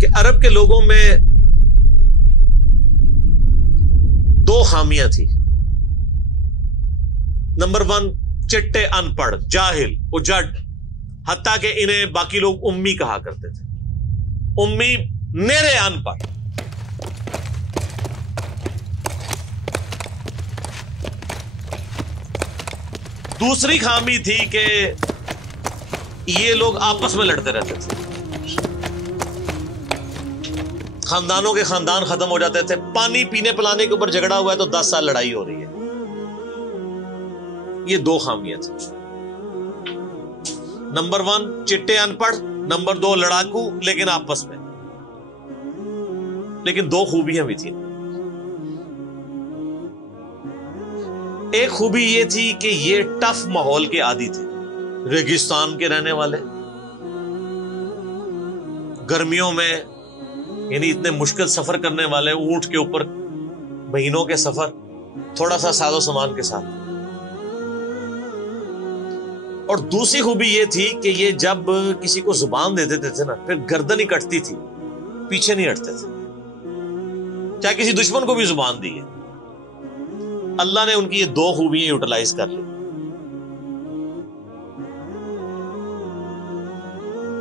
کہ عرب کے لوگوں میں دو خامیاں تھی. نمبر 1 چٹے ان پڑھ جاہل اجڑ، حتیٰ کہ انہیں باقی لوگ امی کہا کرتے تھے. امی نیرے ان پڑھ. دوسری خامی تھی کہ یہ لوگ آپس میں لڑتے رہتے تھے. خاندانوں کے خاندان ختم ہو جاتے تھے. پانی پینے پلانے کے اوپر جھگڑا ہوا ہے تو 10 سال لڑائی ہو رہی ہے. یہ دو خامیاں تھیں. نمبر 1 چٹے ان پڑھ، نمبر 2 لڑاکو لیکن آپس میں. لیکن دو خوبیاں بھی تھیں. ایک خوبی یہ تھی کہ یہ ٹف ماحول کے عادی تھے. ریگستان کے رہنے والے، گرمیوں میں یعنی اتنے مشکل سفر کرنے والے، اونٹ کے اوپر مہینوں کے سفر، تھوڑا سا ساز و سامان کے ساتھ. اور دوسری خوبی یہ تھی کہ یہ جب کسی کو زبان دے دیتے تھے نا، پھر گردن ہی کٹتی تھی، پیچھے نہیں ہٹتے تھے، چاہے کسی دشمن کو بھی زبان دی ہے. اللہ نے ان کی یہ دو خوبیاں یوٹیلائز کر لی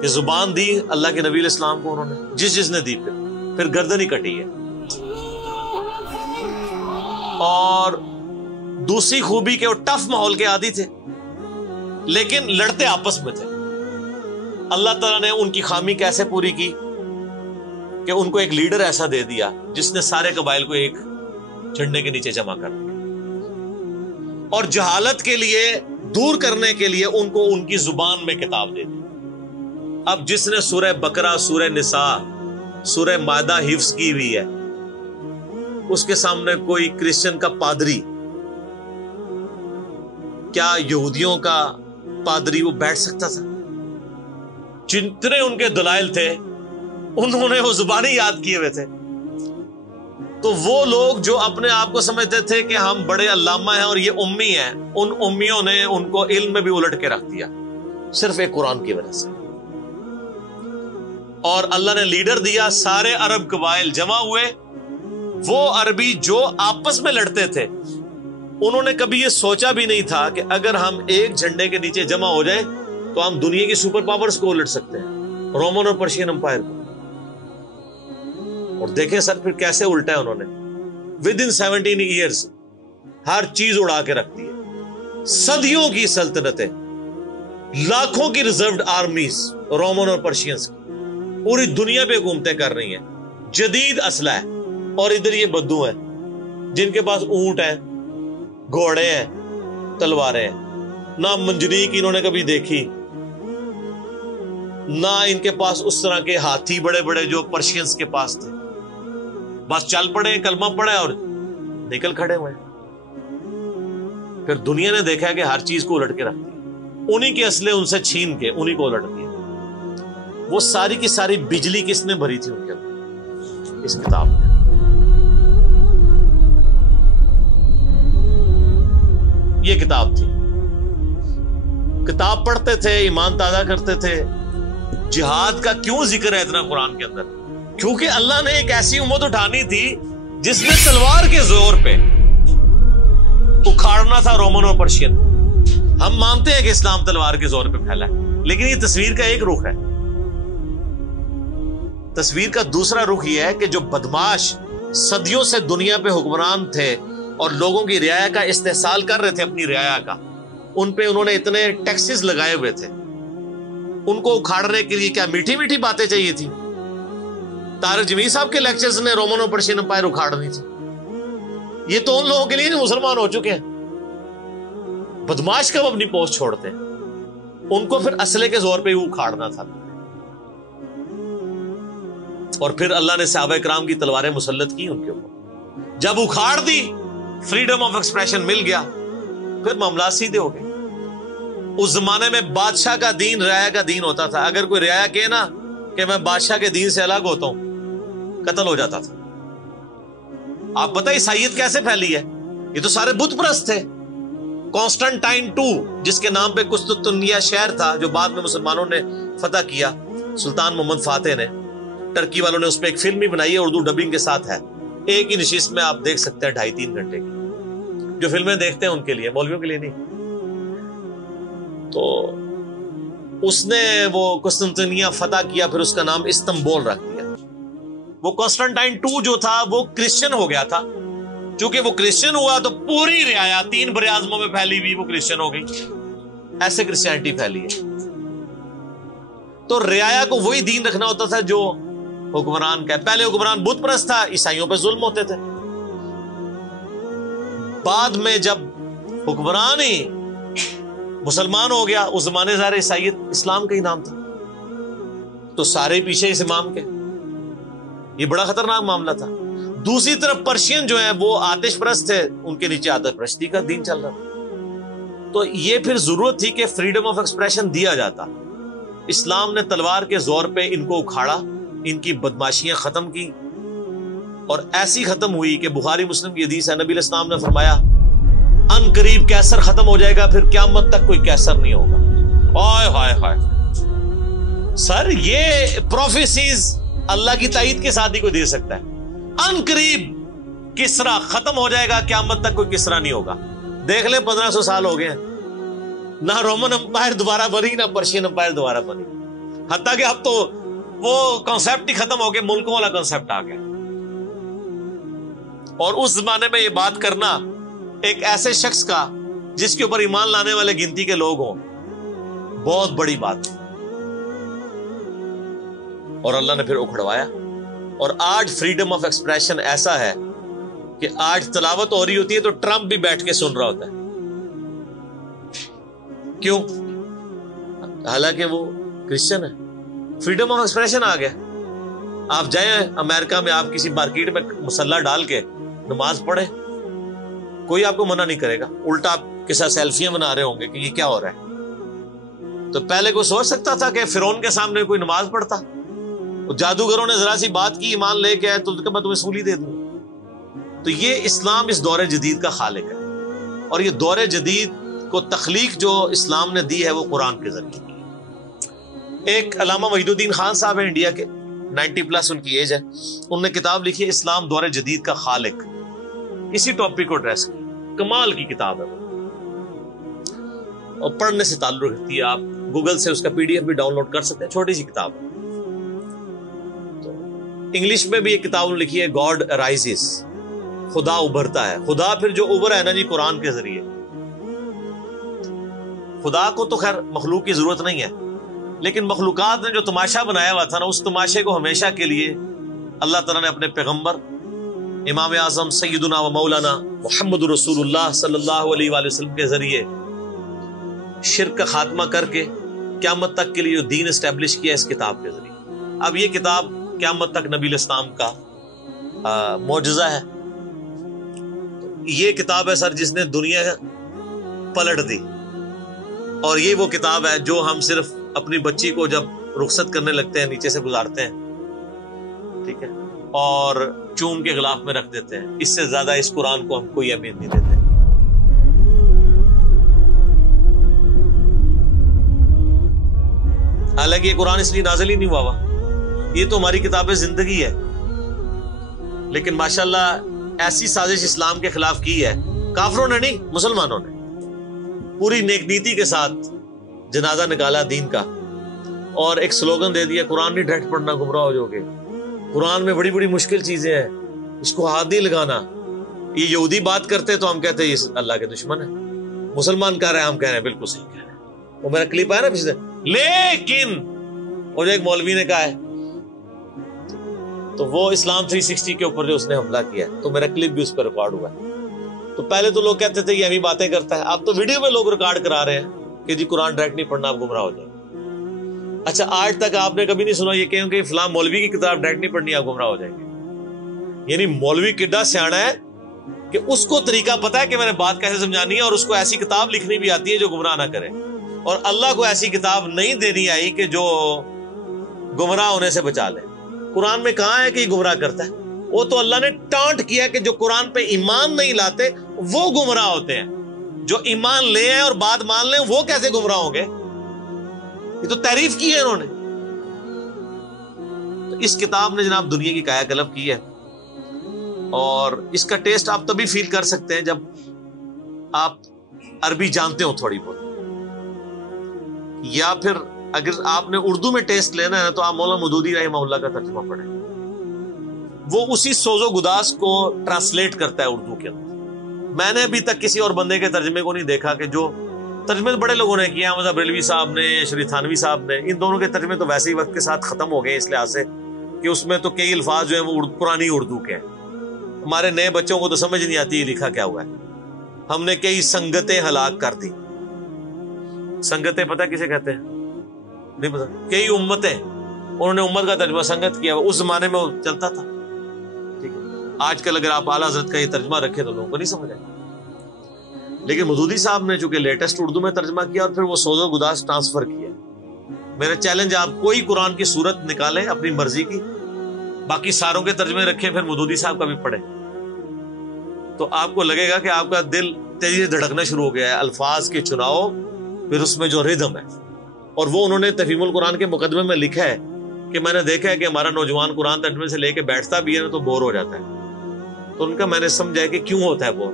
کہ زبان دی اللہ کے نبی علیہ السلام کو، انہوں نے جس نے دی، پھر گردن ہی کٹی ہے. اور دوسری خوبی کہ وہ ٹف ماحول کے عادی تھے لیکن لڑتے آپس میں تھے. اللہ تعالیٰ نے ان کی خامی کیسے پوری کی کہ ان کو ایک لیڈر ایسا دے دیا جس نے سارے قبائل کو ایک جھنڈے کے نیچے جمع کر دیا. اور جہالت کے لیے دور کرنے کے لیے ان کو ان کی زبان میں کتاب دے دی. اب جس نے سورہ بقرہ، سورہ نساء، سورہ مائدہ حفظ کی ہوئی ہے، اس کے سامنے کوئی کرسچن کا پادری، کیا یہودیوں کا پادری وہ بیٹھ سکتا تھا؟ جتنے ان کے دلائل تھے انہوں نے وہ زبانی یاد کیے ہوئے تھے. تو وہ لوگ جو اپنے آپ کو سمجھتے تھے کہ ہم بڑے علامہ ہیں اور یہ امی ہیں، ان امیوں نے ان کو علم میں بھی الٹ کے رکھ دیا صرف ایک قرآن کی وجہ سے. اور اللہ نے لیڈر دیا، سارے عرب قبائل جمع ہوئے. وہ عربی جو آپس میں لڑتے تھے انہوں نے کبھی یہ سوچا بھی نہیں تھا کہ اگر ہم ایک جھنڈے کے نیچے جمع ہو جائیں تو ہم دنیا کی سپر پاورز کو الٹ سکتے ہیں، رومن اور پرشین امپائر کو. اور دیکھیں سر پھر کیسے الٹا ہے انہوں نے. ود ان 17 ایئرز ہر چیز اڑا کے رکھ دی ہے. صدیوں کی سلطنتیں، لاکھوں کی ریزروڈ آرمیز رومن اور پرشینز کی پوری دنیا پہ حکومتیں کر رہی ہیں. جدید اسلحہ ہے. اور ادھر یہ بدو ہیں جن کے پاس اونٹ ہیں، گھوڑے ہیں، تلواریں ہیں. نہ منجنیق انہوں نے کبھی دیکھی، نہ ان کے پاس اس طرح کے ہاتھی بڑے بڑے جو پرشینز کے پاس تھے. بس چل پڑے، کلمہ پڑے اور نکل کھڑے ہوئے. پھر دنیا نے دیکھا کہ ہر چیز کو الٹ کے رکھ دیا. انہی کے اسلحے ان سے چھین کے انہی کو الٹ دیا. وہ ساری کی ساری بجلی کس نے بھری تھی ان کے اندر؟ اس کتاب میں. یہ کتاب تھی. کتاب پڑھتے تھے، ایمان تازہ کرتے تھے. جہاد کا کیوں ذکر ہے اتنا قرآن کے اندر؟ کیونکہ اللہ نے ایک ایسی امت اٹھانی تھی جس نے تلوار کے زور پہ اکھاڑنا تھا رومن اور پرشین. ہم مانتے ہیں کہ اسلام تلوار کے زور پہ پھیلا ہے، لیکن یہ تصویر کا ایک رخ ہے. تصویر کا دوسرا رخ یہ ہے کہ جو بدماش صدیوں سے دنیا پہ حکمران تھے اور لوگوں کی رعایا کا استحصال کر رہے تھے، اپنی رعایا کا، ان پہ انہوں نے اتنے ٹیکسز لگائے ہوئے تھے. ان کو اکھاڑنے کے لیے کیا میٹھی میٹھی باتیں چاہیے تھی؟ طارق جمیل صاحب کے لیکچرز نے رومن اور پرشین امپائر اکھاڑنی تھی. یہ تو ان لوگوں کے لیے جو مسلمان ہو چکے ہیں. بدماش کب اپنی پوسٹ چھوڑتے ہیں؟ ان کو پھر اسلحے کے زور پہ ہی اکھاڑنا تھا. اور پھر اللہ نے صحابہ کرام کی تلواریں مسلط کی ان کے اوپر. جب اکھاڑ دی، فریڈم آف ایکسپریشن مل گیا، پھر معاملات سیدھے ہو گئے. اس زمانے میں بادشاہ کا دین رعایا کا دین ہوتا تھا. اگر کوئی رعایا کہے نا کہ میں بادشاہ کے دین سے الگ ہوتا ہوں، قتل ہو جاتا تھا. آپ پتہ عیسائیت کیسے پھیلی ہے؟ یہ تو سارے بت پرست تھے. کانسٹنٹائن 2 جس کے نام پہ قسطنطنیہ شہر تھا جو بعد میں مسلمانوں نے فتح کیا، سلطان محمد فاتح نے، ٹرکی والوں نے اس پہ ایک فلم بھی بنائی ہے، اردو ڈبنگ کے ساتھ ہے، ایک ہی نشست میں آپ دیکھ سکتے ہیں 2.5-3 گھنٹے کی. جو فلمیں دیکھتے ہیں ان کے لیے، مولویوں کے لیے نہیں. تو اس نے وہ قسطنطنیہ فتح کیا، پھر اس کا نام استنبول رکھ دیا. وہ کانسٹنٹائن 2 جو تھا وہ کرسچن ہو گیا تھا. چونکہ وہ کرسچن ہوا تو پوری رعایا 3 براعظموں میں پھیلی ہوئی وہ کرسچن ہو گئی. ایسے کرسچینٹی پھیلی ہے. تو رعایا کو وہی دین رکھنا ہوتا تھا جو حکمران کا ہے. پہلے حکمران بت پرست تھا، عیسائیوں پہ ظلم ہوتے تھے. بعد میں جب حکمران ہی مسلمان ہو گیا، اس زمانے ظاہر عیسائیت اسلام کا ہی نام تھا، تو سارے پیچھے اس امام کے. یہ بڑا خطرناک معاملہ تھا. دوسری طرف پرشین جو ہیں وہ آتش پرست تھے، ان کے نیچے آتش پرستی کا دین چل رہا تھا. تو یہ پھر ضرورت تھی کہ فریڈم آف ایکسپریشن دیا جاتا. اسلام نے تلوار کے زور پہ ان کو اکھاڑا، ان کی بدماشیاں ختم کی، اور ایسی ختم ہوئی کہ بخاری مسلم کی حدیث ہے، نبی علیہ السلام نے فرمایا ان قریب کیسر ختم ہو جائے گا، پھر قیامت تک کوئی کیسر نہیں ہوگا. ہائے ہائے ہائے سر، یہ پروفیسیز اللہ کی تائید کے ساتھ ہی کوئی دے سکتا ہے. ان قریب کسرا ختم ہو جائے گا، قیامت تک کوئی کسرا نہیں ہوگا. دیکھ لیں 1500 سال ہو گئے ہیں، نہ رومن امپائر دوبارہ بنی، نہ پرشین امپائر دوبارہ بنی. حتیٰ کہ اب تو وہ کانسیپٹ ہی ختم ہو گئے، ملکوں والا کانسیپٹ آ گیا. اور اس زمانے میں یہ بات کرنا ایک ایسے شخص کا جس کے اوپر ایمان لانے والے گنتی کے لوگ ہوں، بہت بڑی بات. اور اللہ نے پھر اکھڑوایا. اور آج فریڈم آف ایکسپریشن ایسا ہے کہ آج تلاوت ہو رہی ہوتی ہے تو ٹرمپ بھی بیٹھ کے سن رہا ہوتا ہے. کیوں؟ حالانکہ وہ کرسچن ہے. فریڈم آف ایکسپریشن آ گیا. آپ جائیں امریکہ میں، آپ کسی مارکیٹ میں مسلح ڈال کے نماز پڑھیں، کوئی آپ کو منع نہیں کرے گا. الٹا آپ کے ساتھ سیلفیاں بنا رہے ہوں گے کہ یہ کیا ہو رہا ہے. تو پہلے کوئی سوچ سکتا تھا کہ فرعون کے سامنے کوئی نماز پڑھتا؟ جادوگروں نے ذرا سی بات کی، ایمان لے کے آئے تو میں تمہیں سولی دے دوں. تو یہ اسلام اس دور جدید کا خالق ہے. اور یہ دور جدید کو تخلیق جو اسلام نے دی ہے وہ قرآن کے ذریعے. ایک علامہ وحید الدین خان صاحب ہیں انڈیا کے، 90+ ان کی ایج ہے. انہوں نے کتاب لکھی ہے اسلام دور جدید کا خالق. اسی ٹاپک کو ایڈریس کی، کمال کی کتاب ہے وہ، اور پڑھنے سے تعلق رکھتی ہے. آپ گوگل سے اس کا PDF بھی ڈاؤن لوڈ کر سکتے ہیں، چھوٹی سی کتاب ہے. تو انگلش میں بھی ایک کتاب لکھی ہے گاڈ رائزز، خدا ابھرتا ہے. خدا پھر جو ابھرا ہے نا جی قرآن کے ذریعے. خدا کو تو خیر مخلوق کی ضرورت نہیں ہے، لیکن مخلوقات نے جو تماشا بنایا ہوا تھا نا، اس تماشے کو ہمیشہ کے لیے اللہ تعالیٰ نے اپنے پیغمبر امام اعظم سیدنا و مولانا محمد رسول اللہ صلی اللہ علیہ وآلہ وسلم کے ذریعے شرک کا خاتمہ کر کے قیامت تک کے لیے جو دین اسٹیبلش کیا اس کتاب کے ذریعے. اب یہ کتاب قیامت تک نبی علیہ السلام کا معجزہ ہے. یہ کتاب ہے سر جس نے دنیا پلٹ دی. اور یہ وہ کتاب ہے جو ہم صرف اپنی بچی کو جب رخصت کرنے لگتے ہیں نیچے سے گزارتے ہیں، ٹھیک ہے، اور چوم کے غلاف میں رکھ دیتے ہیں. اس سے زیادہ اس قرآن کو ہم کوئی اہمیت نہیں دیتے. حالانکہ یہ قرآن اس لیے نازل ہی نہیں ہوا، یہ تو ہماری کتاب زندگی ہے. لیکن ماشاءاللہ ایسی سازش اسلام کے خلاف کی ہے، کافروں نے نہیں، مسلمانوں نے پوری نیک نیتی کے ساتھ جنازہ نکالا دین کا، اور ایک سلوگن دے دیا قرآن نہیں ڈائریکٹ پڑھنا گمراہ ہو جاؤ گے. قرآن میں بڑی بڑی مشکل چیزیں ہیں، اس کو ہاتھ نہیں لگانا. یہ یہودی بات کرتے تو ہم کہتے ہیں یہ اللہ کے دشمن ہے. مسلمان کہہ رہے ہیں، ہم کہہ رہے ہیں بالکل صحیح کہہ رہے ہیں. وہ میرا کلپ آیا نا پچھلے، لیکن وہ جو ایک مولوی نے کہا ہے تو وہ اسلام 360 کے اوپر جو اس نے حملہ کیا ہے، تو میرا کلپ بھی اس پہ ریکارڈ ہوا ہے. تو پہلے تو لوگ کہتے تھے یہ ہمیں باتیں کرتا ہے، اب تو ویڈیو میں لوگ ریکارڈ کرا رہے ہیں کہ جی قرآن ڈائریکٹ نہیں پڑھنا، آپ گمراہ ہو جائیں. اچھا آج تک آپ نے کبھی نہیں سنا یہ کہیں کہ فلاں مولوی کی کتاب ڈائریکٹ نہیں پڑھنی، آپ گمراہ ہو جائیں گے. یعنی مولوی کڈا سیاڑا ہے کہ اس کو طریقہ پتا ہے کہ میں نے بات کیسے سمجھانی ہے، اور اس کو ایسی کتاب لکھنی بھی آتی ہے جو گمراہ نہ کرے. اور اللہ کو ایسی کتاب نہیں دینی آئی کہ جو گمراہ ہونے سے بچا لے. قرآن میں کہاں ہے کہ یہ گمراہ کرتا ہے؟ وہ تو اللہ نے ٹانٹ کیا کہ جو قرآن پہ ایمان نہیں لاتے وہ گمراہ ہوتے ہیں. جو ایمان لے ہیں اور بات مان لیں وہ کیسے گمراہ ہوں گے؟ یہ تو تعریف کی ہے انہوں نے. تو اس کتاب نے جناب دنیا کی کایا کلب کی ہے، اور اس کا ٹیسٹ آپ تبھی فیل کر سکتے ہیں جب آپ عربی جانتے ہو تھوڑی بہت، یا پھر اگر آپ نے اردو میں ٹیسٹ لینا ہے تو آپ مولانا مودودی رحمہ اللہ کا ترجمہ پڑھیں، وہ اسی سوز و گداز کو ٹرانسلیٹ کرتا ہے اردو کے اندر۔ میں نے ابھی تک کسی اور بندے کے ترجمے کو نہیں دیکھا کہ جو ترجمے بڑے لوگوں نے کیا، مطلب بریلوی صاحب نے، شریف تھانوی صاحب نے، ان دونوں کے ترجمے تو ویسے ہی وقت کے ساتھ ختم ہو گئے اس لحاظ سے کہ اس میں تو کئی الفاظ جو ہیں وہ پرانی اردو کے ہیں، ہمارے نئے بچوں کو تو سمجھ نہیں آتی لکھا کیا ہوا ہے۔ ہم نے کئی سنگتیں ہلاک کر دی۔ سنگتیں پتہ کسے کہتے ہیں؟ نہیں پتا۔ کئی امتیں، انہوں نے امت کا ترجمہ سنگت کیا، اس زمانے میں وہ چلتا تھا، ٹھیک ہے۔ آج کل اگر آپ اعلیٰ حضرت کا یہ ترجمہ رکھیں تو لوگوں کو نہیں سمجھ آئے، لیکن مودودی صاحب نے چونکہ لیٹسٹ اردو میں ترجمہ کیا اور پھر وہ سوز و گداز ٹرانسفر کیا۔ میرا چیلنج، آپ کوئی قرآن کی صورت نکالیں اپنی مرضی کی، باقی ساروں کے ترجمے رکھیں، پھر مودودی صاحب کا بھی پڑھیں، تو آپ کو لگے گا کہ آپ کا دل تیزی سے دھڑکنا شروع ہو گیا ہے۔ الفاظ کے چناؤ، پھر اس میں جو ردم ہے، اور وہ انہوں نے تفہیم القرآن کے مقدمے میں لکھا ہے کہ میں نے دیکھا ہے کہ ہمارا نوجوان قرآن ترجمے سے لے کے بیٹھتا بھی ہے نا تو بور ہو جاتا ہے، تو ان کا میں نے سمجھا کہ کیوں ہوتا ہے بور،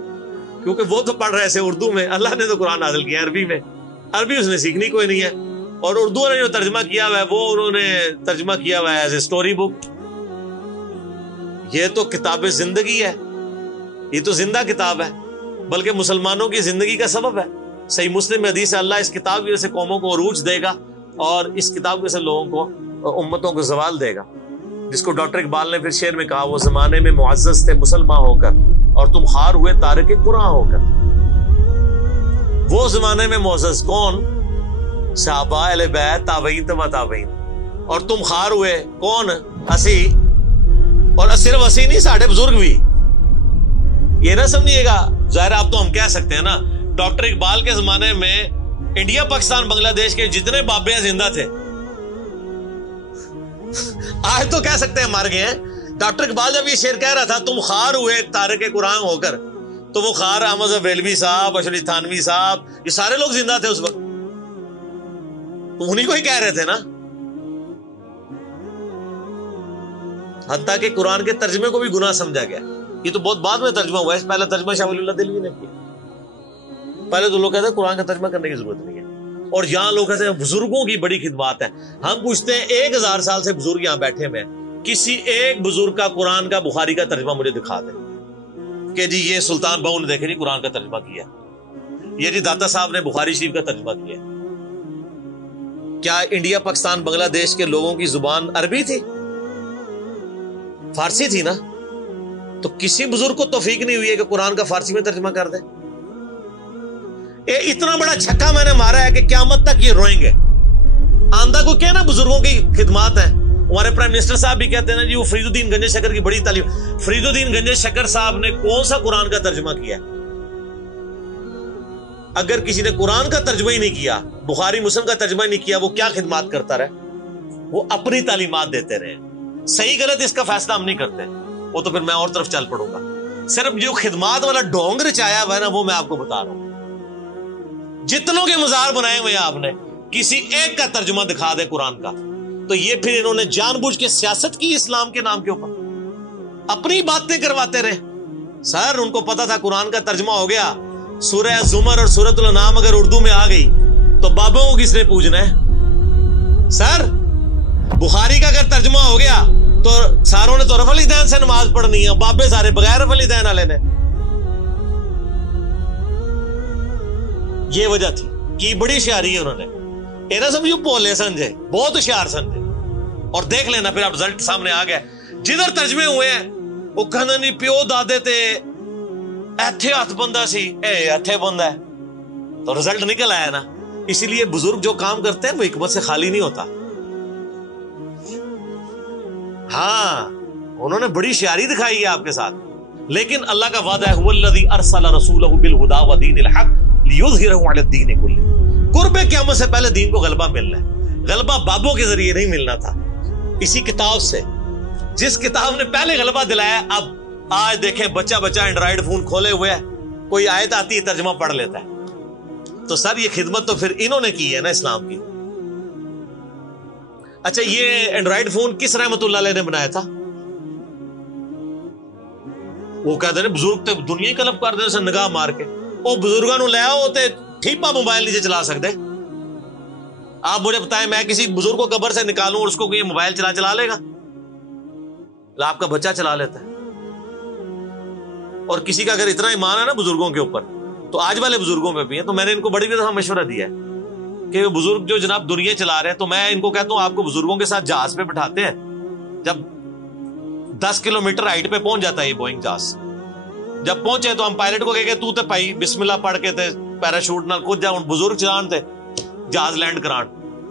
کیونکہ وہ تو پڑھ رہے تھے اردو میں، اللہ نے تو قرآن نازل کیا عربی میں، عربی اس نے سیکھنی کوئی نہیں ہے، اور اردو نے جو ترجمہ کیا ہوا ہے وہ انہوں نے ترجمہ کیا ہوا ہے ایز اے اسٹوری بک۔ یہ تو کتاب زندگی ہے، یہ تو زندہ کتاب ہے، بلکہ مسلمانوں کی زندگی کا سبب ہے۔ صحیح مسلم میں حدیث ہے، اللہ اس کتاب کی وجہ سے قوموں کو عروج دے گا اور اس کتاب کی وجہ سے لوگوں کو، امتوں کو زوال دے گا، جس کو ڈاکٹر اقبال نے پھر شعر میں کہا، وہ زمانے میں معزز تھے مسلمان ہو کر اور تم خار ہوئے تارک قرآن ہو کر۔ وہ زمانے میں معزز کون؟ صحابہ اہل بیت، تابعین تبع تابعین، اور تم خار ہوئے کون؟ اسی، اور صرف اسی نہیں، ساڑھے بزرگ بھی۔ یہ نہ سمجھیے گا، ظاہر آپ تو ہم کہہ سکتے ہیں نا، ڈاکٹر اقبال کے زمانے میں انڈیا پاکستان بنگلہ دیش کے جتنے بابے زندہ تھے، آج تو کہہ سکتے ہیں مر گئے ہیں۔ ڈاکٹر اقبال جب یہ شعر کہہ رہا تھا تم خار ہوئے تارک قرآن ہو کر، تو وہ خار احمد بریلوی صاحب، اشرف تھانوی صاحب، یہ سارے لوگ زندہ تھے اس وقت، تو انہی کو ہی کہہ رہے تھے نا۔ حتیٰ کہ قرآن کے ترجمے کو بھی گناہ سمجھا گیا، یہ تو بہت بعد میں ترجمہ ہوا ہے، پہلے ترجمہ شاہ ولی اللہ دہلوی نے کیا۔ پہلے تو لوگ کہتے ہیں قرآن کا ترجمہ کرنے کی ضرورت نہیں ہے، اور یہاں لوگ کہتے ہیں بزرگوں کی بڑی خدمات ہے۔ ہم پوچھتے ہیں 1000 سال سے بزرگ یہاں بیٹھے ہوئے ہیں، کسی ایک بزرگ کا قرآن کا بخاری کا ترجمہ مجھے دکھا دیں کہ جی یہ سلطان بہو نے دیکھے نہیں قرآن کا ترجمہ کیا، یہ جی داتا صاحب نے بخاری شریف کا ترجمہ کیا۔ کیا انڈیا پاکستان بنگلہ دیش کے لوگوں کی زبان عربی تھی؟ فارسی تھی نا، تو کسی بزرگ کو توفیق نہیں ہوئی ہے کہ قرآن کا فارسی میں ترجمہ کر دے۔ اتنا بڑا چھکا میں نے مارا ہے کہ قیامت تک یہ روئیں گے۔ آندہ کو کہنا بزرگوں کی خدمات ہیں، ہمارے پرائم منسٹر صاحب بھی کہتے ہیں نا جی وہ فرید الدین گنج شکر کی بڑی تعلیم۔ فرید الدین گنج شکر صاحب نے کون سا قرآن کا ترجمہ کیا؟ اگر کسی نے قرآن کا ترجمہ ہی نہیں کیا، بخاری مسلم کا ترجمہ ہی نہیں کیا، وہ کیا خدمات کرتا رہے؟ وہ اپنی تعلیمات دیتے رہے۔ صحیح غلط اس کا فیصلہ ہم نہیں کرتے، وہ تو پھر میں اور طرف چل پڑوں گا۔ صرف جو خدمات والا ڈونگ رچایا ہوا ہے نا، وہ میں آپ کو بتا رہا ہوں۔ جتنوں کے مزار بنائے ہوئے ہیں آپ نے، کسی ایک کا ترجمہ دکھا دے قرآن کا، تو یہ پھر انہوں نے جان بوجھ کے سیاست کی اسلام کے نام کے اوپر، اپنی باتیں کرواتے رہے۔ سر ان کو پتا تھا قرآن کا ترجمہ ہو گیا، سورہ زمر اور سورۃ الانعام اگر اردو میں آ گئی تو بابوں کو کس نے پوجنا ہے؟ سر بخاری کا اگر ترجمہ ہو گیا تو ساروں نے تو رفع الیدین سے نماز پڑھنی ہے، بابے سارے بغیر رفع الیدین والے نے۔ یہ وجہ تھی کہ بڑی ہوشیاری ہے انہوں نے، یہ نہ سمجھو بولے سمجھے، بہت ہوشیار سمجھے۔ اور دیکھ لینا پھر اب رزلٹ سامنے آ گیا، جدھر ترجمے ہوئے ہیں وہ کہنا نہیں پیو دادے تے ایتھے ہاتھ بندہ سی، اے ایتھے بندہ ہے، تو رزلٹ نکل آیا نا۔ اسی لیے بزرگ جو کام کرتے ہیں وہ حکمت سے خالی نہیں ہوتا۔ ہاں انہوں نے بڑی ہوشیاری دکھائی ہے آپ کے ساتھ، لیکن اللہ کا وعدہ ہے هو الذی ارسل رسولہ بالہدی ودین الحق لیظہرہ علی الدین کلہ۔ قرب قیامت سے پہلے دین کو غلبہ ملنا ہے، غلبہ بابوں کے ذریعے نہیں ملنا تھا، اسی کتاب سے، جس کتاب نے پہلے غلبہ دلایا۔ اب آج دیکھیں بچہ اینڈرائیڈ فون کھولے ہوئے ہے، کوئی آیت آتی ہے ترجمہ پڑھ لیتا ہے۔ تو سر یہ خدمت تو پھر انہوں نے کی ہے نا اسلام کی۔ اچھا یہ اینڈرائڈ فون کس رحمت اللہ علیہ نے بنایا تھا؟ وہ کہتے ہیں بزرگ تے دنیا ہی کلپ کر دے نگاہ مار کے. وہ بزرگوں نو لے آؤ تے ٹھیپا موبائل نیچے چلا سکتے. آپ مجھے بتائیں میں کسی بزرگ کو قبر سے نکالوں اور اس کو یہ موبائل چلا لے گا؟ آپ کا بچہ چلا لیتا ہے. اور کسی کا اگر اتنا ایمان ہے نا بزرگوں کے اوپر, تو آج والے بزرگوں پہ بھی ہے. تو میں نے ان کو بڑی دفعہ مشورہ دیا ہے کہ بزرگ جو جناب دنیا چلا رہے ہیں, تو میں ان کو کہتا ہوں آپ کو بزرگوں کے ساتھ جہاز پہ بٹھاتے ہیں. جب 10 کلومیٹر ہائٹ پہ پہنچ جاتا ہے یہ بوئنگ جہاز, جب پہنچے تو ہم پائلٹ کو کہے تو تے پائی بسم اللہ پڑھ کے تے پیراشوٹ نال کود جا. بزرگ چلان تے جہاز لینڈ کران,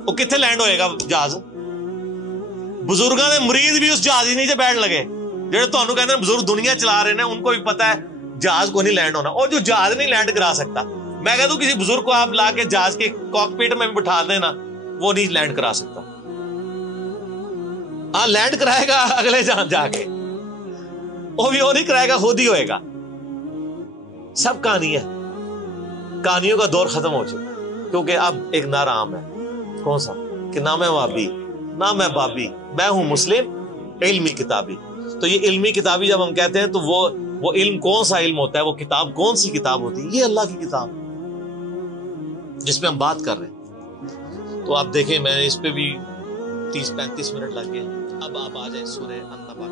وہ کتنے لینڈ ہوئے گا جہاز؟ بزرگوں نے مریض بھی اس جہاز ہی نیچے بیٹھ لگے. جہاں تمہیں کہتے ہیں بزرگ دنیا چلا رہے ہیں ان کو بھی پتا ہے جہاز کو نہیں لینڈ ہونا. اور جو جہاز نہیں لینڈ کرا سکتا, میں کہتا ہوں کسی بزرگ کو آپ لا کے جہاز کے کاکپٹ میں بھی بٹھا دینا, وہ نہیں لینڈ کرا سکتا. ہاں لینڈ کرائے گا اگلے جہاں جا کے, وہ بھی وہ نہیں کرائے گا, خود ہی ہوئے گا. سب کہانی ہے, کہانیوں کا دور ختم ہو چکا ہے. کیونکہ اب ایک نعرہ عام ہے, کون سا؟ کہ نہ میں وابی نہ میں بابی, میں ہوں مسلم علمی کتابی. تو یہ علمی کتابی جب ہم کہتے ہیں تو وہ علم کون سا علم ہوتا ہے؟ وہ کتاب کون سی کتاب ہوتی ہے؟ یہ اللہ کی کتاب جس پہ ہم بات کر رہے ہیں. تو آپ دیکھیں میں اس پہ بھی 30-35 منٹ لگ گئے. اب آپ آ جائیں سورہ النبا.